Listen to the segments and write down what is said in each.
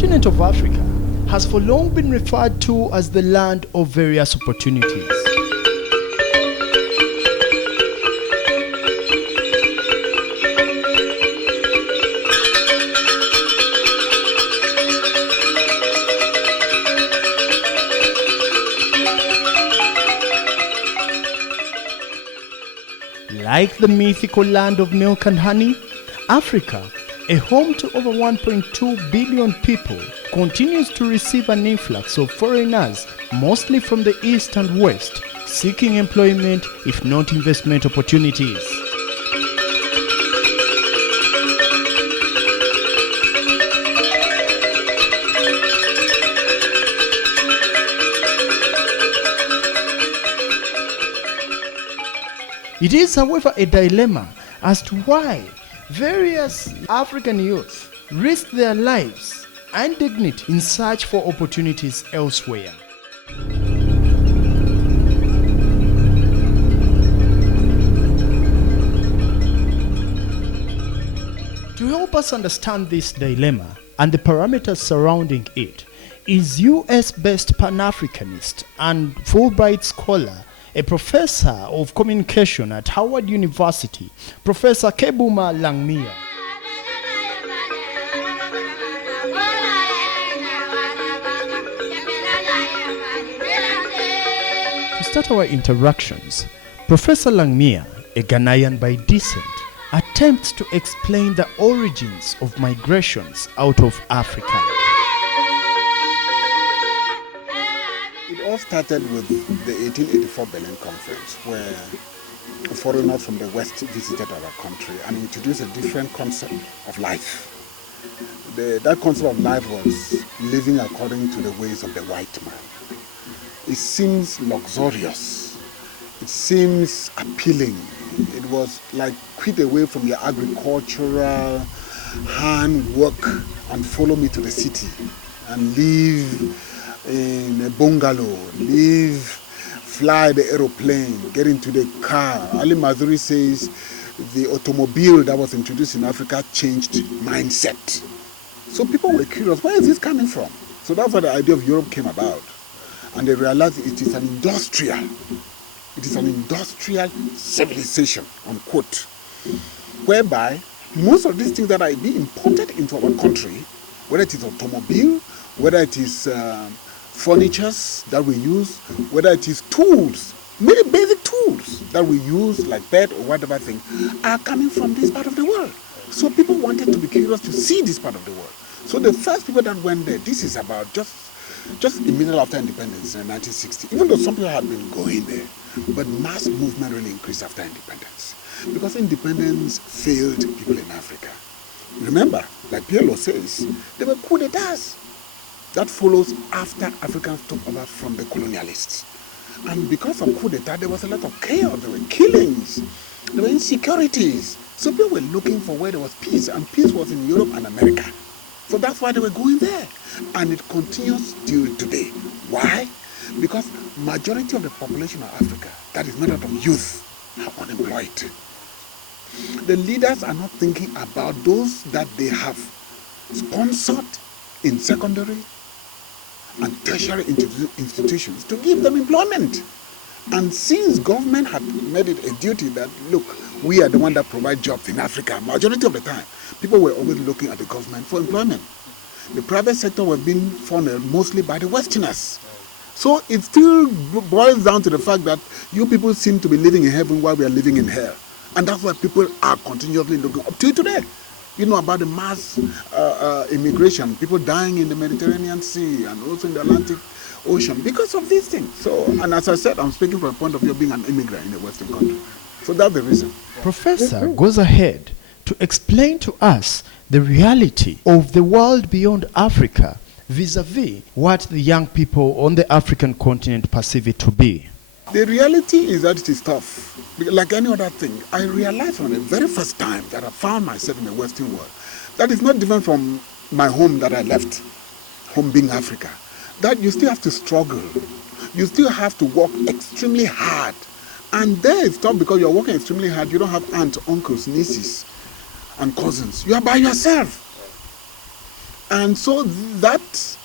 continent of Africa has for long been referred to as the land of various opportunities. Like the mythical land of milk and honey, Africa, a home to over 1.2 billion people, continues to receive an influx of foreigners, mostly from the east and west, seeking employment if not investment opportunities. It is, however, a dilemma as to why various African youth risk their lives and dignity in search for opportunities elsewhere. To help us understand this dilemma and the parameters surrounding it is US-based Pan-Africanist and Fulbright scholar, a professor of communication at Howard University, Professor Kehbuma Langmia. To start our interactions, Professor Langmia, a Ghanaian by descent, attempts to explain the origins of migrations out of Africa. It all started with the 1884 Berlin Conference, where foreigners from the West visited our country and introduced a different concept of life. That concept of life was living according to the ways of the white man. It seems luxurious. It seems appealing. It was like quit away from your agricultural handwork and follow me to the city and live in a bungalow, fly the aeroplane, get into the car. Ali Mazuri says the automobile that was introduced in Africa changed mindset. So people were curious, where is this coming from? So that's why the idea of Europe came about. And they realized it is an industrial civilization, unquote, whereby most of these things that are being imported into our country, whether it is automobile, whether it is furnitures that we use, whether it is tools, many basic tools that we use like bed or whatever thing, are coming from this part of the world. So people wanted to be curious to see this part of the world. So the first people that went there, this is about just immediately after independence in 1960, even though some people had been going there, but mass movement really increased after independence. Because independence failed people in Africa. Remember, like PLO says, there were coup d'etats. That follows after Africans took over from the colonialists. And because of coup d'etat, there was a lot of chaos. There were killings. There were insecurities. So people were looking for where there was peace, and peace was in Europe and America. So that's why they were going there. And it continues till today. Why? Because majority of the population of Africa, that is made up of youth, are unemployed. The leaders are not thinking about those that they have sponsored in secondary and tertiary institutions to give them employment. And since government had made it a duty that, look, we are the one that provide jobs in Africa, majority of the time, people were always looking at the government for employment. The private sector was being funded mostly by the Westerners. So it still boils down to the fact that you people seem to be living in heaven while we are living in hell. And that's why people are continuously looking up to today. You know about the mass immigration, people dying in the Mediterranean Sea and also in the Atlantic Ocean because of these things. So, and as I said, I'm speaking from a point of view of being an immigrant in a Western country. So that's the reason. Professor goes ahead to explain to us the reality of the world beyond Africa vis-a-vis what the young people on the African continent perceive it to be. The reality is that it is tough. Like any other thing, I realized from the very first time that I found myself in the Western world, that is not different from my home that I left, home being Africa, that you still have to struggle. You still have to work extremely hard. And there it's tough because you're working extremely hard. You don't have aunts, uncles, nieces, and cousins. You are by yourself. And so that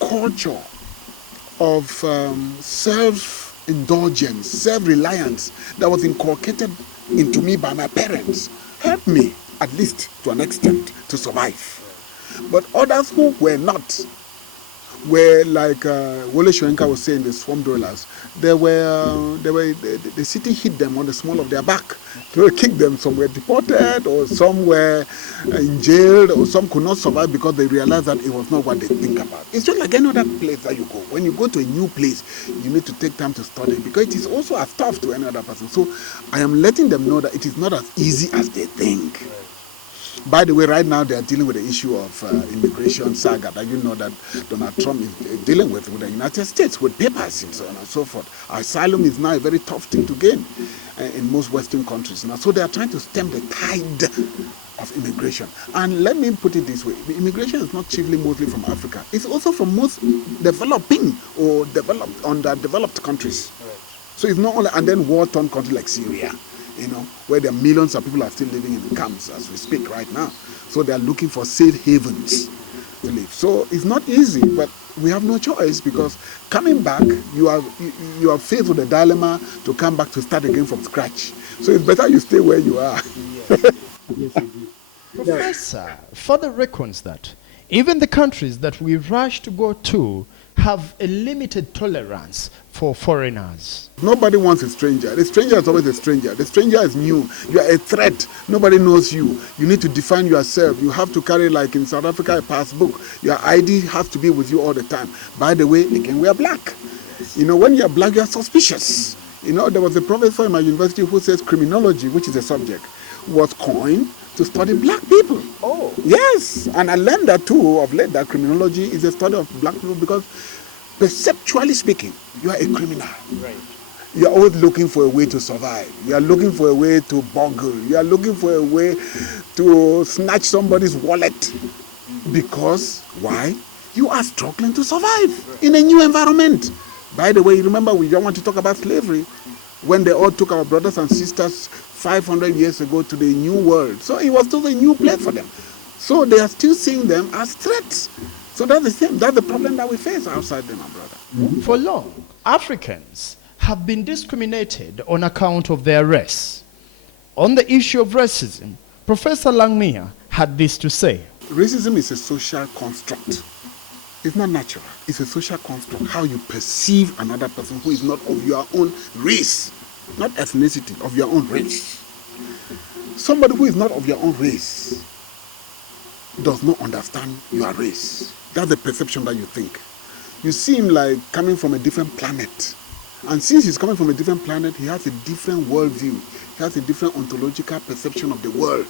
culture of self-indulgence, self-reliance that was inculcated into me by my parents helped me, at least to an extent, to survive. But others who were not, where, like Wole Soyinka was saying, the swamp dwellers, the city hit them on the small of their back. They kicked them. Some were deported, or some were in jail, or some could not survive because they realized that it was not what they think about. It's just like any other place that you go. When you go to a new place, you need to take time to study, because it is also as tough to any other person. So I am letting them know that it is not as easy as they think. By the way, right now they are dealing with the issue of immigration saga that you know that Donald Trump is dealing with the United States, with papers and so on and so forth. Asylum is now a very tough thing to gain in most Western countries now. So they are trying to stem the tide of immigration. And let me put it this way: the immigration is not chiefly mostly from Africa. It's also from most developing or underdeveloped countries. So it's not only, and then war-torn countries like Syria, you know, where there are millions of people are still living in camps as we speak right now. So they are looking for safe havens to live. So it's not easy, but we have no choice, because coming back, you are faced with a dilemma to come back to start again from scratch. So it's better you stay where you are. Yes, Professor, further reckons that even the countries that we rush to go to have a limited tolerance for foreigners. Nobody wants a stranger. The stranger is always a stranger. The stranger is new. You are a threat. Nobody knows you. You need to define yourself. You have to carry, like in South Africa, a passbook. Your ID has to be with you all the time. By the way, again, we are black. You know, when you are black, you are suspicious. You know, there was a professor in my university who says criminology, which is a subject, was coined to study black people. Oh. Yes, and I learned that too of late, that criminology is a study of black people, because perceptually speaking, you are a criminal. Right. You are always looking for a way to survive. You are looking for a way to burgle. You are looking for a way to snatch somebody's wallet. Because, why? You are struggling to survive in a new environment. By the way, remember, we don't want to talk about slavery, when they all took our brothers and sisters 500 years ago to the new world. So it was still a new place for them. So they are still seeing them as threats. So that's the same. That's the problem that we face outside them, my brother. For long, Africans have been discriminated on account of their race. On the issue of racism, Professor Langmia had this to say. Racism is a social construct. It's not natural. It's a social construct. How you perceive another person who is not of your own race, not ethnicity, of your own race. Somebody who is not of your own race does not understand your race. That's the perception that you think. You see him like coming from a different planet. And since he's coming from a different planet, he has a different worldview. He has a different ontological perception of the world.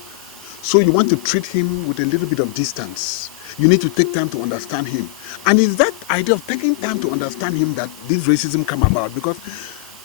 So you want to treat him with a little bit of distance. You need to take time to understand him. And it's that idea of taking time to understand him that this racism come about, because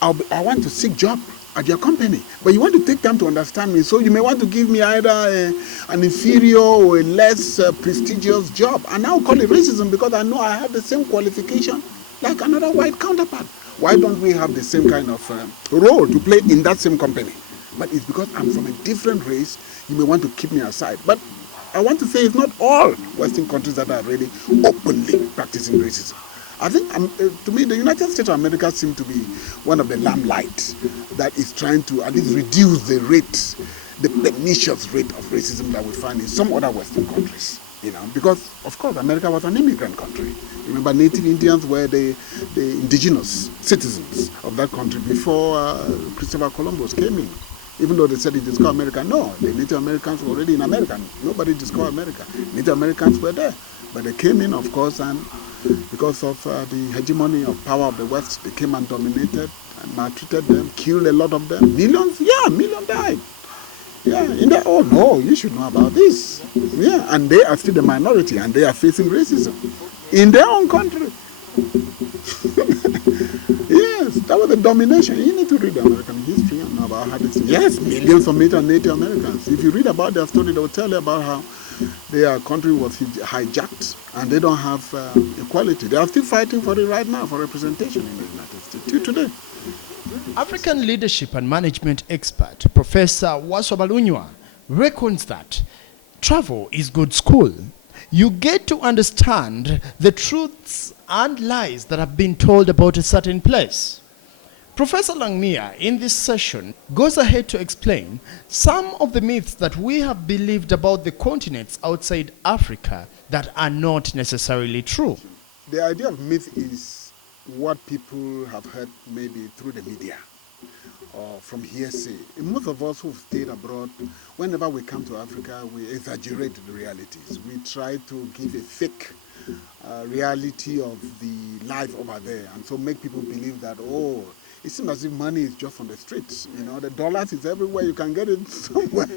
I want to seek job at your company, but you want to take time to understand me, so you may want to give me either an inferior or a less prestigious job, and I'll call it racism, because I know I have the same qualification like another white counterpart. Why don't we have the same kind of role to play in that same company? But it's because I'm from a different race, you may want to keep me aside. But I want to say it's not all Western countries that are really openly practicing racism. I think, to me, the United States of America seem to be one of the limelight that is trying to at least reduce the rate, the pernicious rate of racism that we find in some other Western countries. You know, because of course America was an immigrant country. Remember, Native Indians were the indigenous citizens of that country before Christopher Columbus came in. Even though they said he discovered America, no, the Native Americans were already in America. Nobody discovered America. Native Americans were there. But they came in, of course, and because of the hegemony of power of the West, they came and dominated and maltreated them, killed a lot of them. Millions died. Yeah, in their own, no, you should know about this. Yeah, and they are still the minority, and they are facing racism in their own country. Yes, that was the domination. You need to read American history and know about how this. Yes, millions of Native Americans. If you read about their story, they will tell you about how their country was hijacked, and they don't have equality. They are still fighting for it right now, for representation in the United States till today. African leadership and management expert Professor Wasobalunywa reckons that travel is good school. you get to understand the truths and lies that have been told about a certain place. Professor Langmia, in this session, goes ahead to explain some of the myths that we have believed about the continents outside Africa that are not necessarily true. The idea of myth is what people have heard maybe through the media or from hearsay. And most of us who've stayed abroad, whenever we come to Africa, we exaggerate the realities. We try to give a fake reality of the life over there, and so make people believe that, oh, it seems as if money is just on the streets. You know, the dollars is everywhere, you can get it somewhere.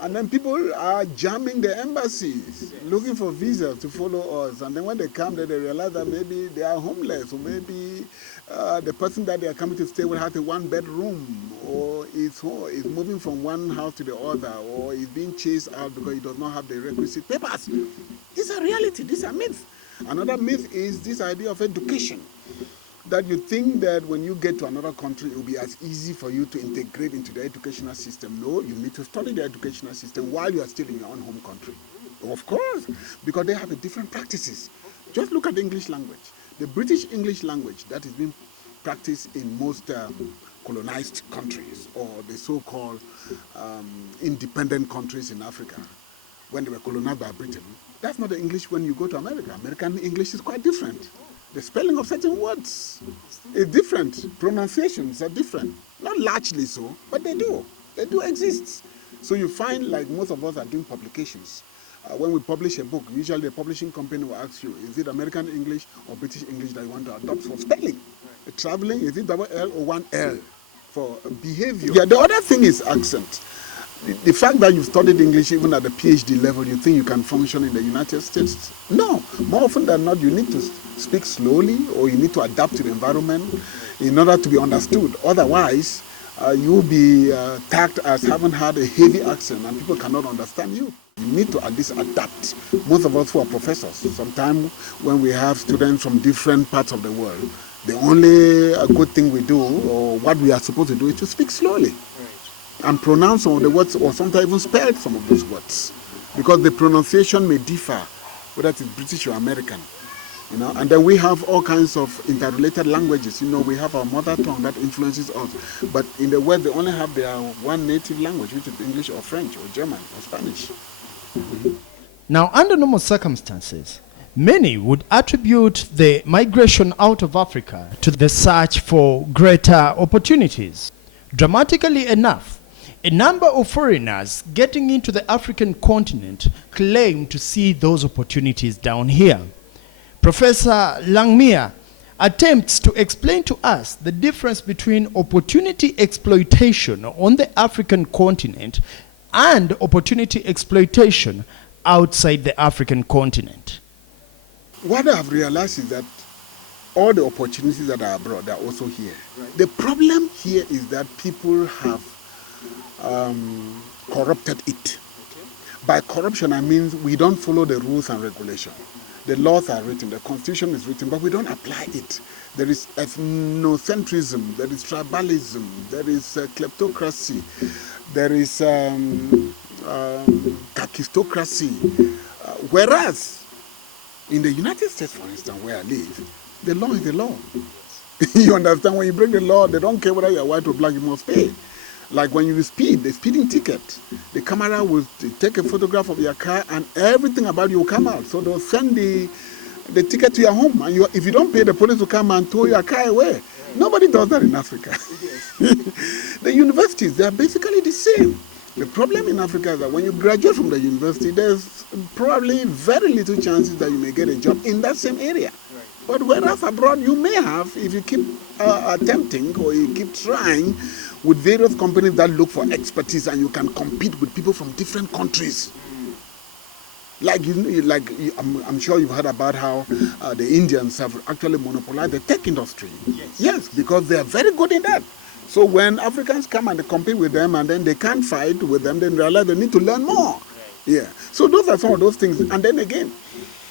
And then people are jamming the embassies, looking for visas to follow us. And then when they come there, they realize that maybe they are homeless, or maybe the person that they are coming to stay with has a one-bedroom, or is moving from one house to the other, or is being chased out because he does not have the requisite papers. It's a reality. This is a myth. Another myth is this idea of education, that you think that when you get to another country, it will be as easy for you to integrate into the educational system. No, you need to study the educational system while you are still in your own home country. Of course, because they have different practices. Just look at the English language. The British English language that is being practiced in most colonized countries, or the so-called independent countries in Africa, when they were colonized by Britain, that's not the English when you go to America. American English is quite different. The spelling of certain words is different. Pronunciations are different. Not largely so, but they do. They do exist. So you find, like most of us are doing publications. When we publish a book, usually the publishing company will ask you, is it American English or British English that you want to adopt for spelling? Traveling, is it double L or one L for behavior? Yeah, the other thing is accent. The fact that you've studied English even at the PhD level, you think you can function in the United States? No. More often than not, you need to speak slowly, or you need to adapt to the environment in order to be understood. Otherwise, you'll be tagged as having had a heavy accent and people cannot understand you. You need to at least adapt. Most of us who are professors, sometimes when we have students from different parts of the world, the only good thing we do, or what we are supposed to do, is to speak slowly. And pronounce some of the words, or sometimes even spell some of those words, because the pronunciation may differ, whether it is British or American. You know, and then we have all kinds of interrelated languages. You know, we have our mother tongue that influences us, but in the West they only have their one native language, which is English or French or German or Spanish. Now, under normal circumstances, many would attribute the migration out of Africa to the search for greater opportunities. Dramatically enough, a number of foreigners getting into the African continent claim to see those opportunities down here. Professor Langmia attempts to explain to us the difference between opportunity exploitation on the African continent and opportunity exploitation outside the African continent. What I have realized is that all the opportunities that are abroad are also here. Right. The problem here is that people have corrupted it. Okay. By corruption, I mean we don't follow the rules and regulations. The laws are written, the constitution is written, but we don't apply it. There is ethnocentrism, there is tribalism, there is kleptocracy, there is kakistocracy. Whereas in the United States, for instance, where I live, the law is the law. You understand? When you break the law, they don't care whether you're white or black, you must pay. Like when you speed, the speeding ticket, the camera will take a photograph of your car and everything about you will come out. So they'll send the ticket to your home. And if you don't pay, the police will come and tow your car away. Right. Nobody does that in Africa. Yes. The universities, they are basically the same. The problem in Africa is that when you graduate from the university, there's probably very little chances that you may get a job in that same area. Right. But whereas abroad, you may have, if you keep attempting or you keep trying with various companies that look for expertise, and you can compete with people from different countries. I'm sure you've heard about how the Indians have actually monopolized the tech industry. Yes, because they are very good in that. So when Africans come and they compete with them and then they can't fight with them, then realize they need to learn more. Right. Yeah. So those are some of those things. And then again,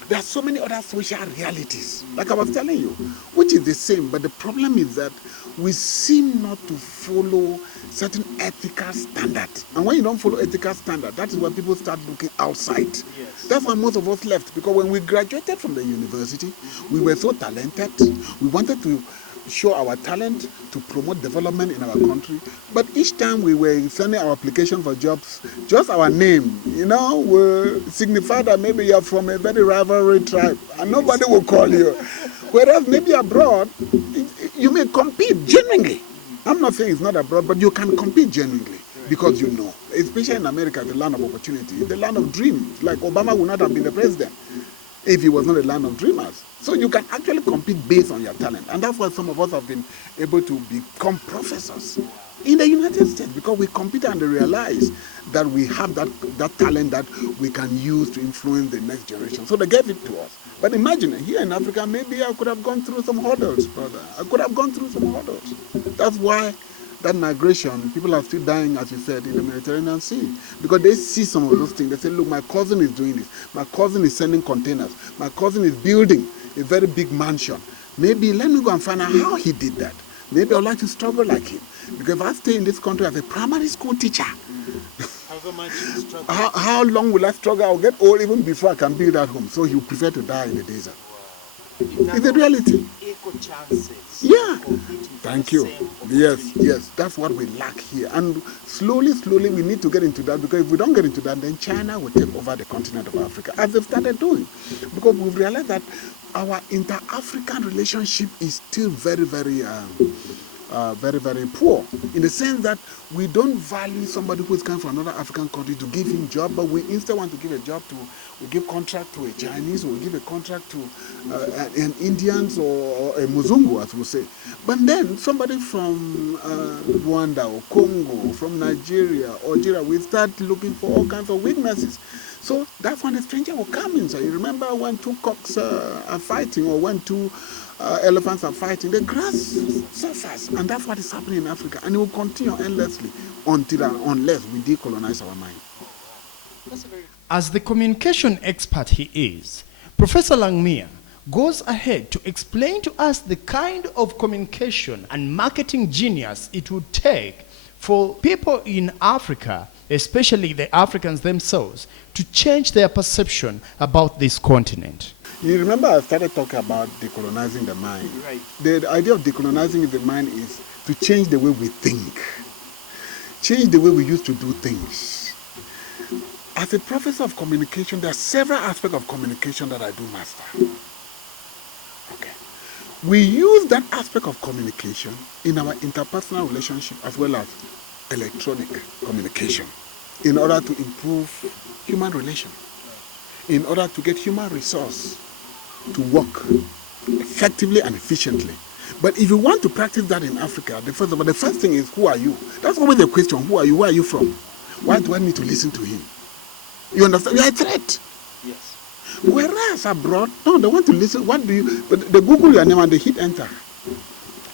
there are so many other social realities, like I was telling you, which is the same. But the problem is that we seem not to follow certain ethical standards. And when you don't follow ethical standards, that is when people start looking outside. Yes. That's why most of us left, because when we graduated from the university, we were so talented. We wanted to show our talent to promote development in our country. But each time we were sending our application for jobs, just our name, will signify that maybe you're from a very rivalry tribe and nobody will call you. Whereas maybe abroad, you may compete genuinely. I'm not saying it's not abroad, but you can compete genuinely because you know. Especially in America, the land of opportunity, the land of dreams. Like Obama would not have been the president if he was not a land of dreamers. So you can actually compete based on your talent. And that's why some of us have been able to become professors in the United States, because we competed and realized that we have that talent that we can use to influence the next generation. So they gave it to us. But imagine, here in Africa, maybe I could have gone through some hurdles, brother. I could have gone through some hurdles. That's why that migration, people are still dying, as you said, in the Mediterranean Sea. Because they see some of those things. They say, look, my cousin is doing this. My cousin is sending containers. My cousin is building a very big mansion. Maybe let me go and find out how he did that. Maybe I'd like to struggle like him. Because if I stay in this country as a primary school teacher, how long will I struggle? I'll get old even before I can build that home. So he would prefer to die in the desert. It's a reality. Equal chances. Yeah. Thank you. Yes. That's what we lack here. And slowly, we need to get into that, because if we don't get into that, then China will take over the continent of Africa, as they've started doing. Because we've realized that our inter-African relationship is still very, very poor, in the sense that we don't value somebody who is coming from another African country to give him job, but we instead want to give a job to, we give contract to a Chinese, or we give a contract to an Indians or a Muzungu, as we say. But then somebody from Rwanda or Congo, from Nigeria or Algeria, we start looking for all kinds of weaknesses. So that's when the stranger will come in. So you remember when two cocks are fighting, or when two elephants are fighting, the grass suffers. And that's what is happening in Africa. And it will continue endlessly unless we decolonize our mind. As the communication expert he is, Professor Langmia goes ahead to explain to us the kind of communication and marketing genius it would take for people in Africa, especially the Africans themselves, to change their perception about this continent. You remember I started talking about decolonizing the mind. Right. The idea of decolonizing the mind is to change the way we think, change the way we used to do things. As a professor of communication, there are several aspects of communication that I do master. Okay. We use that aspect of communication in our interpersonal relationship as well as electronic communication in order to improve human relations, in order to get human resource to work effectively and efficiently. But if you want to practice that in Africa, the first thing is, who are you? That's always the question. Who are you? Where are you from? Why do I need to listen to him? You understand? You are a threat. Yes. Whereas abroad, no, they want to listen. What do you? But they Google your name and they hit enter.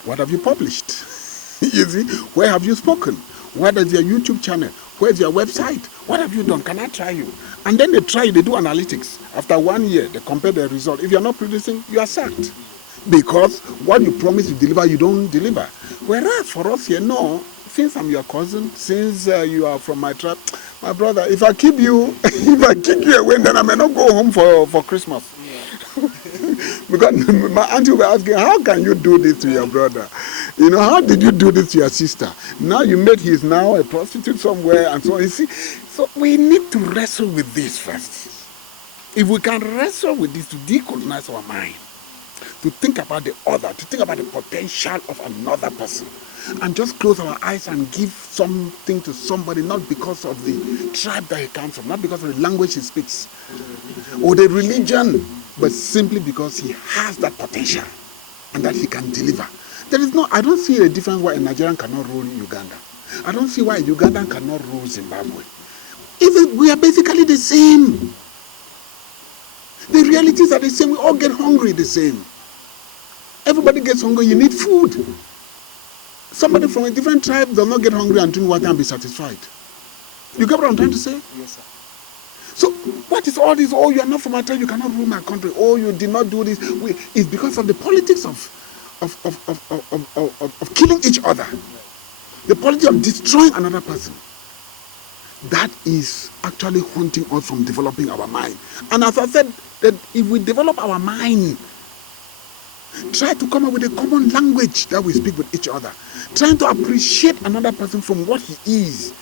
What have you published? You see, where have you spoken? What is your YouTube channel? Where's your website? What have you done? Can I try you? And then they try, they do analytics. After 1 year, they compare the result. If you're not producing, you are sacked. Because what you promise to deliver, you don't deliver. Whereas for us here, no, since I'm your cousin, since you are from my tribe, my brother, if I keep you, away, then I may not go home for Christmas. Yeah. Because my auntie will be asking, how can you do this to your brother? You know, how did you do this to your sister? Now you made he's now a prostitute somewhere and so on. You see, so we need to wrestle with this first. If we can wrestle with this to decolonize our mind, to think about the other, to think about the potential of another person, and just close our eyes and give something to somebody, not because of the tribe that he comes from, not because of the language he speaks, or the religion, but simply because he has that potential and that he can deliver. There is no, I don't see a difference why a Nigerian cannot rule Uganda. I don't see why a Ugandan cannot rule Zimbabwe. We are basically the same. The realities are the same. We all get hungry the same. Everybody gets hungry. You need food. Somebody from a different tribe does not get hungry and drink water and be satisfied. You get what I'm trying to say? Yes, sir. So what is all this? Oh, you are not from my tribe, you cannot rule my country. Oh, you did not do this. It's because of the politics of of killing each other, the policy of destroying another person, that is actually haunting us from developing our mind. And as I said, that if we develop our mind, try to come up with a common language that we speak with each other, trying to appreciate another person from what he is,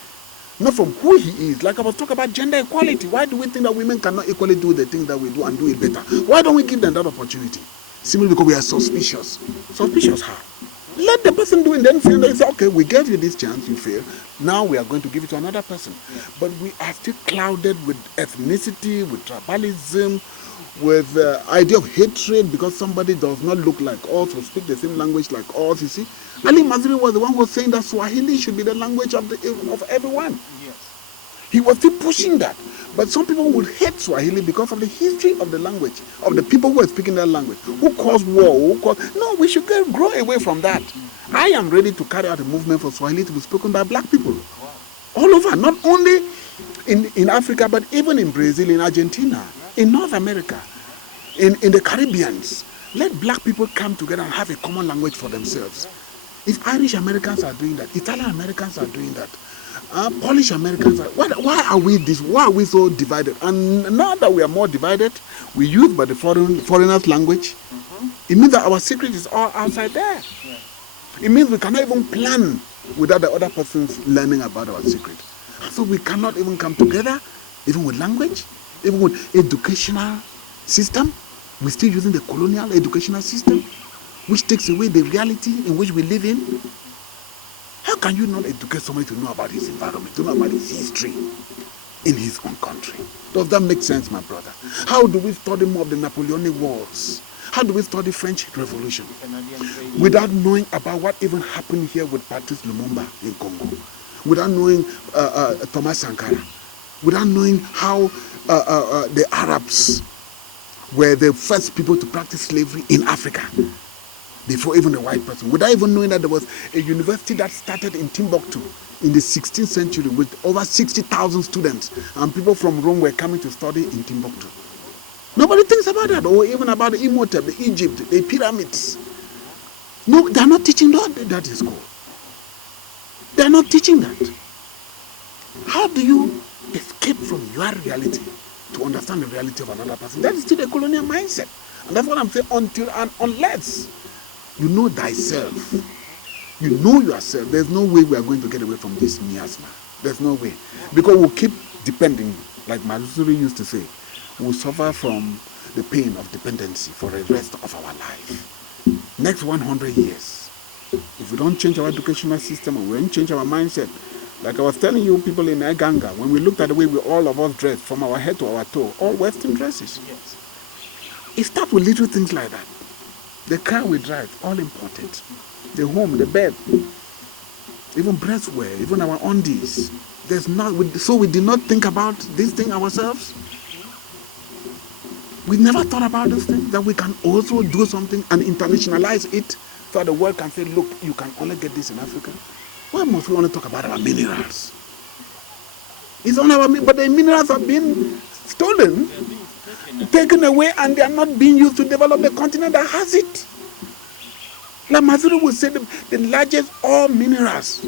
not from who he is. Like I was talking about gender equality. Why do we think that women cannot equally do the things that we do and do it better? Why don't we give them that opportunity? Simply because we are suspicious. Suspicious how? Let the person do it, then feel they say, okay, we gave you this chance, you fail. Now we are going to give it to another person. But we are still clouded with ethnicity, with tribalism, with the idea of hatred because somebody does not look like us or speak the same language like us, you see. Ali Mazrui was the one who was saying that Swahili should be the language of everyone. Yes. He was still pushing that. But some people would hate Swahili because of the history of the language, of the people who are speaking that language, who caused war, No, we should grow away from that. I am ready to carry out a movement for Swahili to be spoken by black people. All over, not only in Africa, but even in Brazil, in Argentina, in North America, in the Caribbeans. Let black people come together and have a common language for themselves. If Irish Americans are doing that, Italian Americans are doing that, Polish Americans are, why are we this? Why are we so divided? And now that we are more divided, we use by the foreigners' language. It means that our secret is all outside there. It means we cannot even plan without the other person's learning about our secret. So we cannot even come together, even with language, even with educational system. We're still using the colonial educational system, which takes away the reality in which we live in. How can you not educate somebody to know about his environment, to know about his history in his own country? Does that make sense, my brother? How do we study more of the Napoleonic Wars? How do we study French Revolution without knowing about what even happened here with Patrice Lumumba in Congo? Without knowing Thomas Sankara? Without knowing how the Arabs were the first people to practice slavery in Africa before even the white person, without even knowing that there was a university that started in Timbuktu in the 16th century with over 60,000 students, and people from Rome were coming to study in Timbuktu. Nobody thinks about that, or even about the Imhotep, the Egypt, the pyramids. No, they're not teaching that in school. They're not teaching that. How do you escape from your reality to understand the reality of another person? That is still a colonial mindset. And that's what I'm saying, until and unless you know thyself, you know yourself, there's no way we are going to get away from this miasma. There's no way. Because we'll keep depending, like Mazrui used to say, we'll suffer from the pain of dependency for the rest of our life. Next 100 years, if we don't change our educational system and we don't change our mindset, like I was telling you people in Eganga, when we looked at the way we all of us dress, from our head to our toe, all Western dresses. Yes. It starts with little things like that. The car we drive, all imported. The home, the bed, even breastwear, even our undies. There's not. So we did not think about this thing ourselves. We never thought about this thing, that we can also do something and internationalize it so that the world can say, look, you can only get this in Africa. Why must we only talk about our minerals? It's on our, but the minerals are being stolen, taken away, and they are not being used to develop the continent that has it. Like Mazrui would say, the largest ore minerals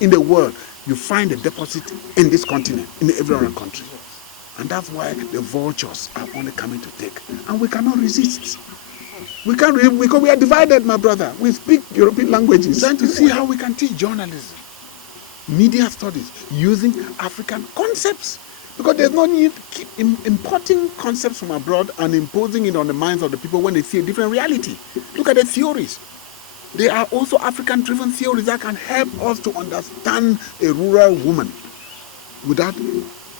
in the world, you find a deposit in this continent, in every other country. And that's why the vultures are only coming to take. And we cannot resist. We can't because we are divided, my brother. We speak European languages, trying to see how we can teach journalism, media studies, using African concepts. Because there's no need to keep importing concepts from abroad and imposing it on the minds of the people when they see a different reality. Look at the theories. They are also African-driven theories that can help us to understand a rural woman without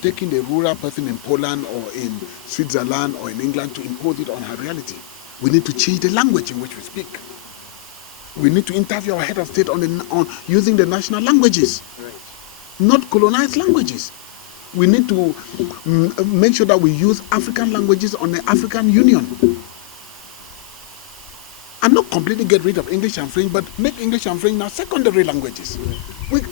taking the rural person in Poland or in Switzerland or in England to impose it on her reality. We need to change the language in which we speak. We need to interview our head of state on using the national languages, not colonized languages. We need to make sure that we use African languages on the African Union. And not completely get rid of English and French, but make English and French now secondary languages.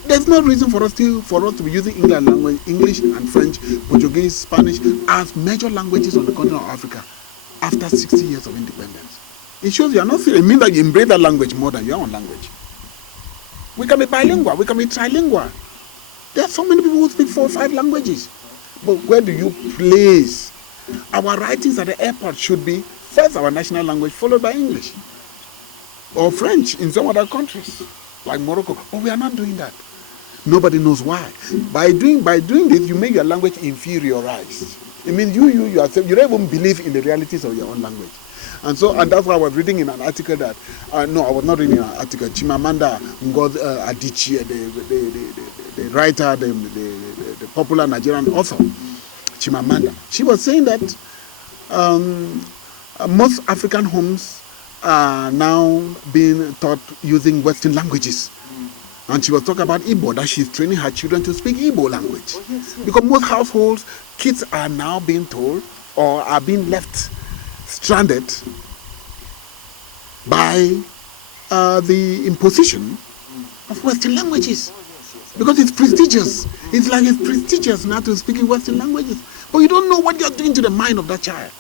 There's no reason for us to be using English and French, Portuguese, Spanish as major languages on the continent of Africa after 60 years of independence. It shows you are not serious. It means that you embrace that language more than your own language. We can be bilingual. We can be trilingual. There are so many people who speak 4 or 5 languages. But where do you place? Our writings at the airport should be first our national language, followed by English. Or French in some other countries, like Morocco. But we are not doing that. Nobody knows why. By doing this, you make your language inferiorized. It means you yourself, you don't even believe in the realities of your own language. And that's why I was reading in an article that, no, I was not reading an article. Chimamanda Ngozi Adichie, the writer, the popular Nigerian author, Chimamanda, she was saying that most African homes are now being taught using Western languages. And she was talking about Igbo, that she's training her children to speak Igbo language. Oh, yes, yes. Because most households, kids are now being told or are being left stranded by the imposition of Western languages. Because it's prestigious. It's like it's prestigious now to speak in Western languages. But you don't know what you're doing to the mind of that child.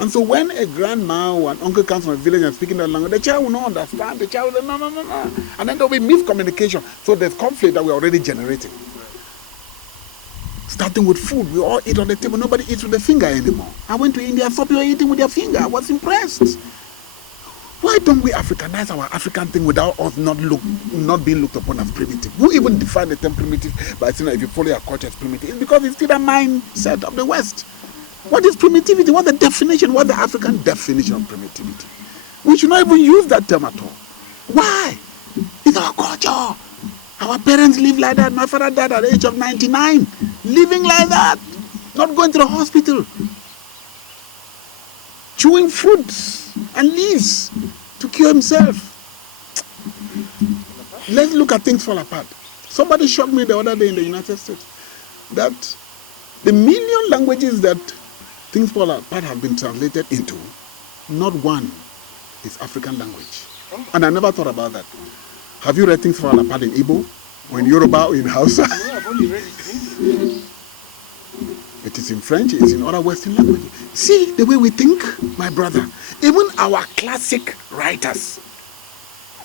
And so when a grandma or an uncle comes from a village and speaking that language, the child will not understand. The child will say, no. And then there will be miscommunication. So there's conflict that we're already generating. Starting with food, we all eat on the table. Nobody eats with the finger anymore. I went to India, I saw people eating with their finger. I was impressed. Why don't we Africanize our African thing without us not being looked upon as primitive? Who even defined the term primitive by saying that if you follow your culture as primitive? It's because it's still a mindset of the West. What is primitivity? What's the definition? What's the African definition of primitivity? We should not even use that term at all. Why? It's our culture. Our parents live like that. My father died at the age of 99. Living like that. Not going to the hospital. Chewing fruits and leaves to cure himself. Let's look at things fall apart. Somebody shocked me the other day in the United States that the million languages that things fall apart have been translated into, not one is African language. And I never thought about that. Have you read things fall apart in Igbo, or in Yoruba, or in Hausa? No, I've only read it in English. It is in French, it's in other Western languages. See the way we think, my brother. Even our classic writers,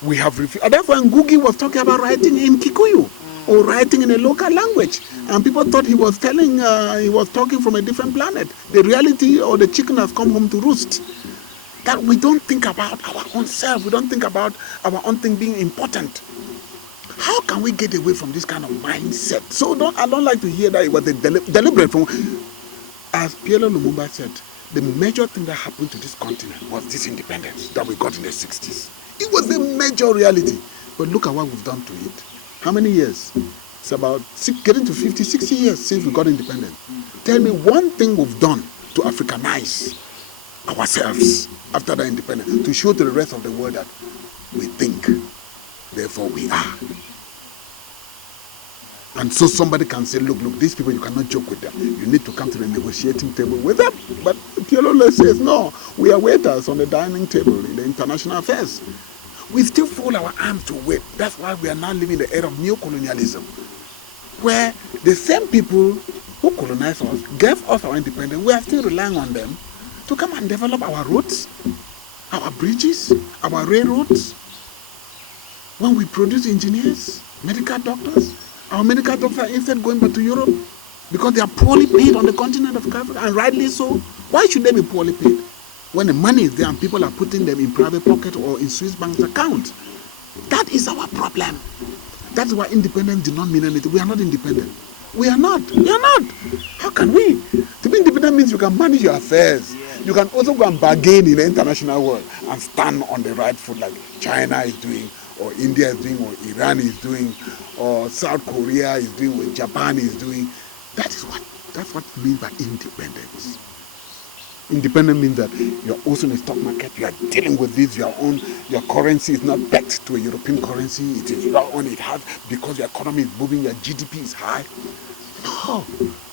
we have refused. That's when Ngugi was talking about writing in Kikuyu, or writing in a local language. And people thought he was talking from a different planet. The reality, or the chicken has come home to roost. That we don't think about our own self. We don't think about our own thing being important. How can we get away from this kind of mindset? So I don't like to hear that it was a deliberate from. As Pierre Lumumba said, the major thing that happened to this continent was this independence that we got in the 60s. It was a major reality. But look at what we've done to it. How many years? It's about getting to 50, 60 years since we got independent. Tell me one thing we've done to Africanize ourselves after the independence, to show to the rest of the world that we think, therefore we are. And so somebody can say, look, these people, you cannot joke with them. You need to come to the negotiating table with them. But Piolo says, no, we are waiters on the dining table in the international affairs. We still fold our arms to wait. That's why we are now living the era of neo-colonialism, where the same people who colonized us, gave us our independence, we are still relying on them to come and develop our roads, our bridges, our railroads. When we produce engineers, medical doctors, our medical doctors are instead going back to Europe because they are poorly paid on the continent of Africa, and rightly so. Why should they be poorly paid? When the money is there and people are putting them in private pocket or in Swiss bank's account. That is our problem. That's why independence did not mean anything. We are not independent. We are not. How can we? To be independent means you can manage your affairs. You can also go and bargain in the international world and stand on the right foot like China is doing, or India is doing, or Iran is doing, or South Korea is doing, or Japan is doing. That's what it means by independence. Independent means that you're also in the stock market, you are dealing with this, your currency is not pegged to a European currency, it is your own, it has, because your economy is moving, your GDP is high. No,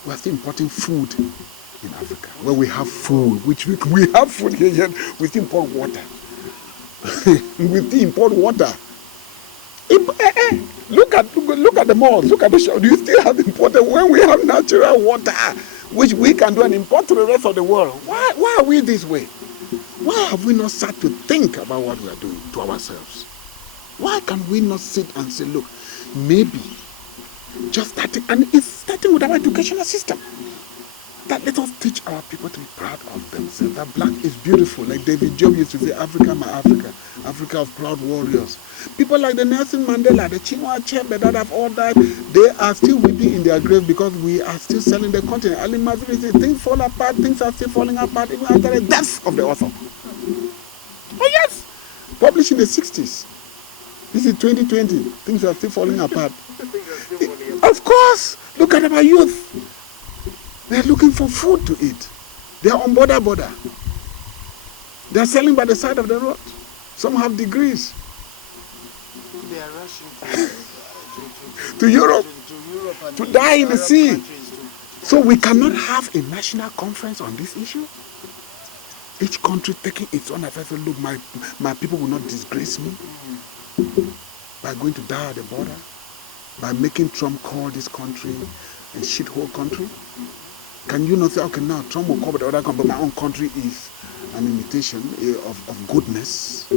we're still importing food in Africa, where we have food, which we have food here, yet we still import water. We still import water. Look at the malls, look at the show. Do you still have imported when we have natural water, which we can do and import to the rest of the world? Why are we this way? Why have we not sat to think about what we are doing to ourselves? Why can we not sit and say, look, maybe just starting, and it's starting with our educational system. That let us teach our people to be proud of themselves. That black is beautiful. Like David Job used to say, Africa, my Africa. Africa of proud warriors. People like the Nelson Mandela, the Chinua Achebe that have all died, they are still weeping in their grave because we are still selling the continent. Ali Mazrui said, things fall apart, things are still falling apart even after the death of the author. Oh yes! Published in the 60s. This is 2020. Things are still falling apart. Of course! Look at our youth. They're looking for food to eat. They're on border. They're selling by the side of the road. Some have degrees. They are rushing to Europe. To die in the sea. So we cannot have a national conference on this issue. Each country taking its own affairs. Look, my people will not disgrace me by going to die at the border, by making Trump call this country a shithole country. Can you not say, okay, now Trump will call the other country, but my own country is an imitation of goodness?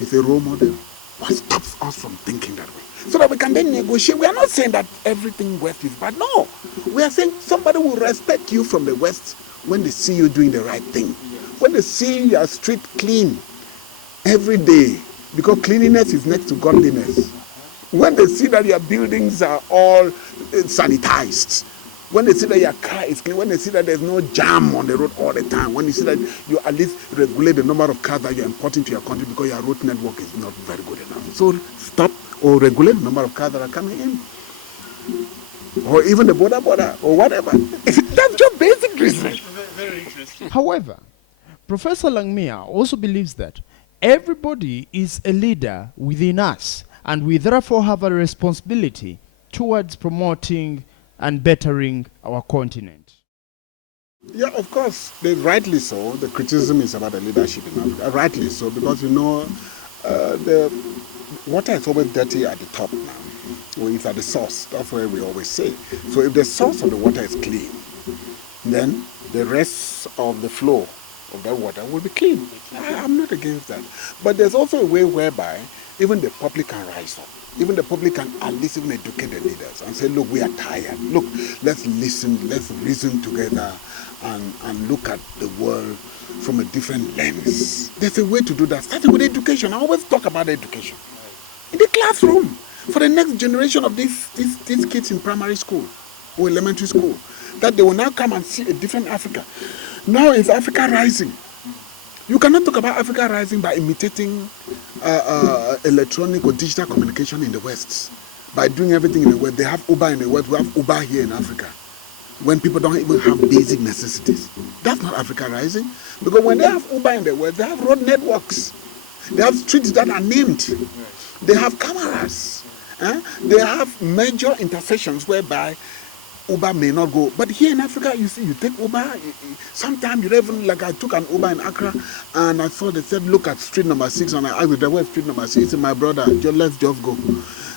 It's a role model. What stops us from thinking that way? So that we can then negotiate. We are not saying that everything West is bad. No. We are saying somebody will respect you from the West when they see you doing the right thing. When they see your street clean every day, because cleanliness is next to godliness. When they see that your buildings are all sanitized, when they see that your car is clean, when they see that there's no jam on the road all the time, when you see that you at least regulate the number of cars that you're importing to your country because your road network is not very good enough. So stop or regulate the number of cars that are coming in. Or even the border or whatever. That's just basic reason. Very interesting. However, Professor Langmia also believes that everybody is a leader within us, and we therefore have a responsibility towards promoting and bettering our continent. Yeah, of course, rightly so. The criticism is about the leadership in Africa. Rightly so, because the water is always dirty at the top now. Or it's at the source. That's where we always say. So if the source of the water is clean, then the rest of the flow of that water will be clean. I'm not against that. But there's also a way whereby even the public can rise up. Even the public can at least even educate the leaders and say, look, we are tired. Look, let's listen, let's reason together and look at the world from a different lens. There's a way to do that, starting with education. I always talk about education. In the classroom, for the next generation of these kids in primary school or elementary school, that they will now come and see a different Africa. Now is Africa rising. You cannot talk about Africa rising by imitating electronic or digital communication in the West. By doing everything in the West. They have Uber in the West, we have Uber here in Africa. When people don't even have basic necessities. That's not Africa rising. Because when they have Uber in the West, they have road networks. They have streets that are named. They have cameras. They have major intersections whereby Uber may not go. But here in Africa, you see, you take Uber, sometimes you don't even, like I took an Uber in Accra, and I saw they said, look at street number 6, and I asked them, where's street number 6? He said, my brother, let's just go.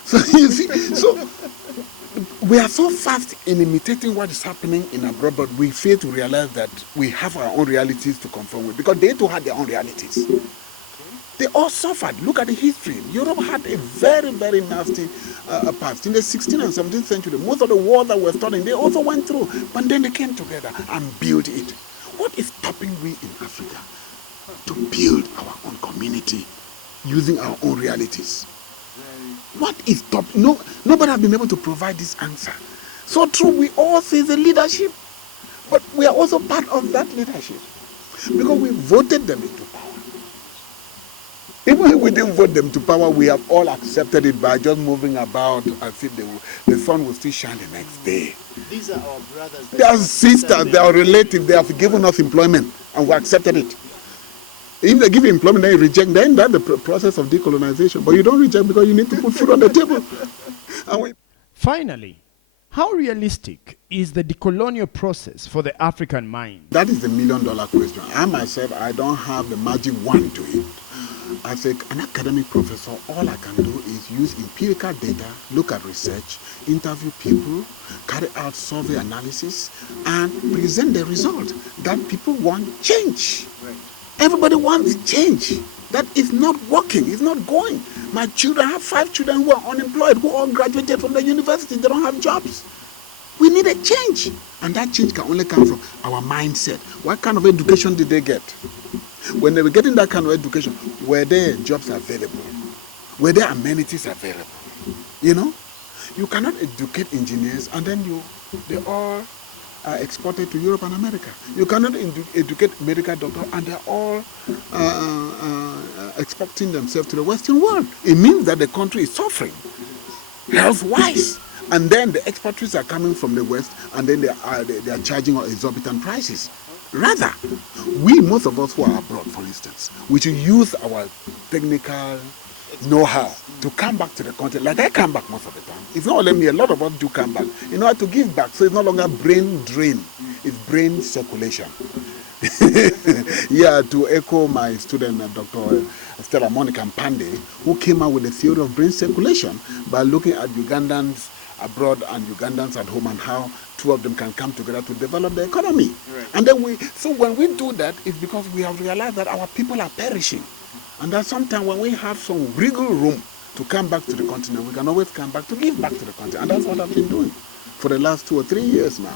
So you see, so we are so fast in imitating what is happening in abroad, but we fail to realize that we have our own realities to conform with, because they too had their own realities. They all suffered. Look at the history. Europe had a very, very nasty past. In the 16th and 17th century, most of the wars that we're studying, they also went through. But then they came together and built it. What is stopping we in Africa to build our own community using our own realities? What is stopping? No, nobody has been able to provide this answer. So true, we all say the leadership, but we are also part of that leadership because we voted them into power. Even if we didn't vote them to power, we have all accepted it by just moving about as if the sun will still shine the next day. These are our brothers. They are sisters, they are relatives, they have given us employment, and we accepted it. If they give you employment, then you reject, then that's the process of decolonization. But you don't reject because you need to put food on the table. Finally, how realistic is the decolonial process for the African mind? That is the million-dollar question. I myself, I don't have the magic wand to it. As an academic professor, all I can do is use empirical data, look at research, interview people, carry out survey analysis, and present the result that people want change. Right. Everybody wants change. That is not working, it's not going. My children, I have 5 children who are unemployed, who all graduated from the university, they don't have jobs. We need a change. And that change can only come from our mindset. What kind of education did they get? When they were getting that kind of education, were there jobs available? Were there amenities available? You know? You cannot educate engineers and then they all are exported to Europe and America. You cannot educate medical doctors and they're all exporting themselves to the Western world. It means that the country is suffering health-wise. And then the expatriates are coming from the West and then they are charging exorbitant prices. Rather, most of us who are abroad, for instance, we should use our technical know-how to come back to the country. Like I come back most of the time. It's not only me, a lot of us do come back in order to give back. So it's no longer brain drain, it's brain circulation. Yeah, to echo my student, Dr. Stella Monica Mpande, who came out with the theory of brain circulation by looking at Ugandans abroad and Ugandans at home and how two of them can come together to develop the economy. Right. And then so when we do that, it's because we have realized that our people are perishing. And that sometimes when we have some wriggle room to come back to the continent, we can always come back to give back to the continent. And that's what I've been doing for the last 2 or 3 years now.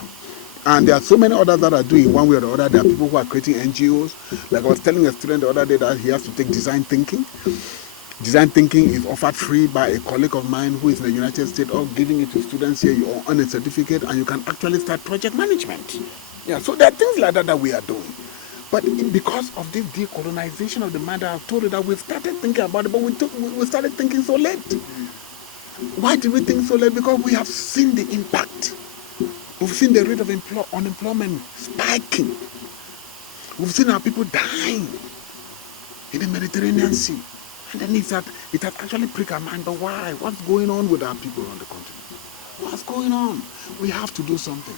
And there are so many others that are doing one way or the other. There are people who are creating NGOs. Like I was telling a student the other day that he has to take design thinking. Design thinking is offered free by a colleague of mine who is in the United States, or giving it to students here. You earn a certificate and you can actually start project management. Yeah, so there are things like that we are doing. But because of this decolonization of the mind, I've told you that we started thinking about it, but we started thinking so late. Why did we think so late? Because we have seen the impact. We've seen the rate of unemployment spiking. We've seen our people dying in the Mediterranean Sea. And then it has actually pricked our mind, but why? What's going on with our people on the continent? What's going on? We have to do something.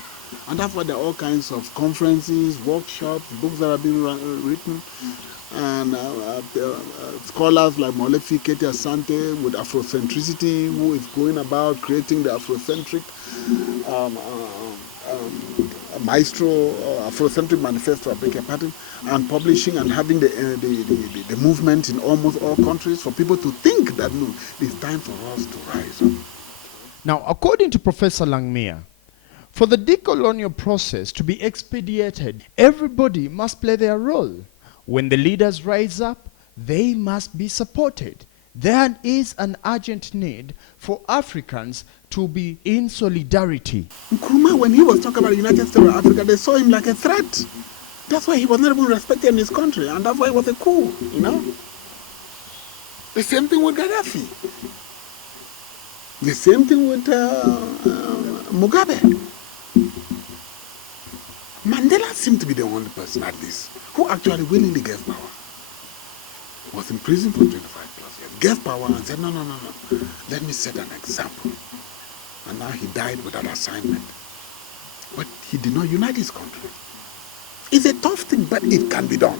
And that's why there are all kinds of conferences, workshops, books that are being written, and scholars like Molefi Kete Asante with Afrocentricity, who is going about creating the Afrocentric maestro, Afrocentric manifesto, I beg your pardon, and publishing and having the movement in almost all countries for people to think that no, it's time for us to rise up. Now, according to Professor Langmia, for the decolonial process to be expedited, everybody must play their role. When the leaders rise up, they must be supported. There is an urgent need for Africans to be in solidarity. Nkrumah, when he was talking about the United States of Africa, they saw him like a threat. That's why he was not even respected in his country, and that's why it was a coup, you know? The same thing with Gaddafi. The same thing with Mugabe. Mandela seemed to be the only person, at least, who actually willingly gave power. Was in prison for 25 plus years. Gave power and said, no, let me set an example. And now he died with that assignment. But he did not unite his country. It's a tough thing, but it can be done.